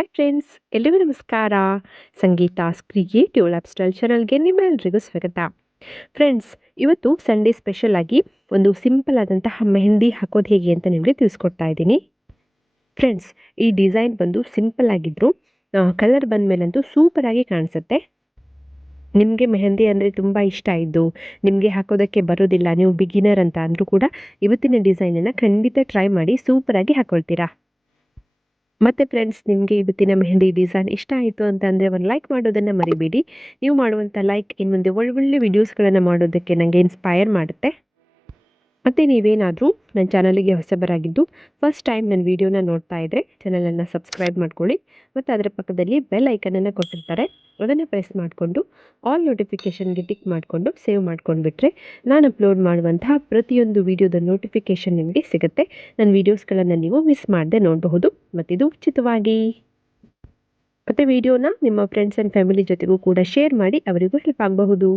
Hi friends, ಎಲ್ರಿಗೂ ನಮಸ್ಕಾರ. ಸಂಗೀತಾಸ್ creative life style ಚಾನಲ್ಗೆ ನಿಮ್ಮೆಲ್ರಿಗೂ ಸ್ವಾಗತ. ಫ್ರೆಂಡ್ಸ್, ಇವತ್ತು ಸಂಡೇ ಸ್ಪೆಷಲ್ ಆಗಿ ಒಂದು ಸಿಂಪಲ್ ಆದಂತಹ ಮೆಹಂದಿ ಹಾಕೋದು ಹೇಗೆ ಅಂತ ನಿಮಗೆ ತಿಳಿಸ್ಕೊಡ್ತಾ ಇದ್ದೀನಿ. ಫ್ರೆಂಡ್ಸ್, ಈ ಡಿಸೈನ್ ಬಂದು ಸಿಂಪಲ್ ಆಗಿದ್ರು ಕಲರ್ ಬಂದಮೇಲಂತೂ ಸೂಪರ್ ಆಗಿ ಕಾಣಿಸುತ್ತೆ. ನಿಮಗೆ ಮೆಹಂದಿ ಅಂದರೆ ತುಂಬ ಇಷ್ಟ ಇದ್ದು ನಿಮಗೆ ಹಾಕೋದಕ್ಕೆ ಬರೋದಿಲ್ಲ, ನೀವು ಬಿಗಿನರ್ ಅಂತ ಅಂದರೂ ಕೂಡ ಇವತ್ತಿನ ಡಿಸೈನನ್ನು ಖಂಡಿತ ಟ್ರೈ ಮಾಡಿ, ಸೂಪರಾಗಿ ಹಾಕೊಳ್ತೀರಾ. ಮತ್ತು ಫ್ರೆಂಡ್ಸ್, ನಿಮಗೆ ಇವತ್ತಿನ ಮೆಹಂದಿ ಡಿಸೈನ್ ಇಷ್ಟ ಆಯಿತು ಅಂತಂದರೆ ಒಂದು ಲೈಕ್ ಮಾಡೋದನ್ನು ಮರಿಬೇಡಿ. ನೀವು ಮಾಡುವಂಥ ಲೈಕ್ ಇನ್ನು ಮುಂದೆ ಒಳ್ಳೊಳ್ಳೆ ವೀಡಿಯೋಸ್ಗಳನ್ನು ಮಾಡೋದಕ್ಕೆ ನನಗೆ ಇನ್ಸ್ಪೈರ್ ಮಾಡುತ್ತೆ. ಮತ್ತು ನೀವೇನಾದರೂ ನನ್ನ ಚಾನಲಿಗೆ ಹೊಸಬರಾಗಿದ್ದು ಫಸ್ಟ್ ಟೈಮ್ ನನ್ನ ವೀಡಿಯೋನ ನೋಡ್ತಾ ಇದ್ದರೆ ಚಾನಲನ್ನು ಸಬ್ಸ್ಕ್ರೈಬ್ ಮಾಡ್ಕೊಳ್ಳಿ. ಮತ್ತು ಅದರ ಪಕ್ಕದಲ್ಲಿ ಬೆಲ್ ಐಕನನ್ನು ಕೊಟ್ಟಿರ್ತಾರೆ, ಅದನ್ನು ಪ್ರೆಸ್ ಮಾಡಿಕೊಂಡು ಆಲ್ ನೋಟಿಫಿಕೇಷನ್ಗೆ ಟಿಕ್ ಮಾಡಿಕೊಂಡು ಸೇವ್ ಮಾಡ್ಕೊಂಡ್ಬಿಟ್ರೆ ನಾನು ಅಪ್ಲೋಡ್ ಮಾಡುವಂತಹ ಪ್ರತಿಯೊಂದು ವೀಡಿಯೋದ ನೋಟಿಫಿಕೇಷನ್ ನಿಮಗೆ ಸಿಗುತ್ತೆ. ನನ್ನ ವೀಡಿಯೋಸ್ಗಳನ್ನು ನೀವು ಮಿಸ್ ಮಾಡದೆ ನೋಡಬಹುದು, ಮತ್ತಿದು ಉಚಿತವಾಗಿ. ಮತ್ತು ವಿಡಿಯೋನ ನಿಮ್ಮ ಫ್ರೆಂಡ್ಸ್ ಆ್ಯಂಡ್ ಫ್ಯಾಮಿಲಿ ಜೊತೆಗೂ ಕೂಡ ಶೇರ್ ಮಾಡಿ, ಅವರಿಗೂ ಹೆಲ್ಪ್ ಆಗಬಹುದು.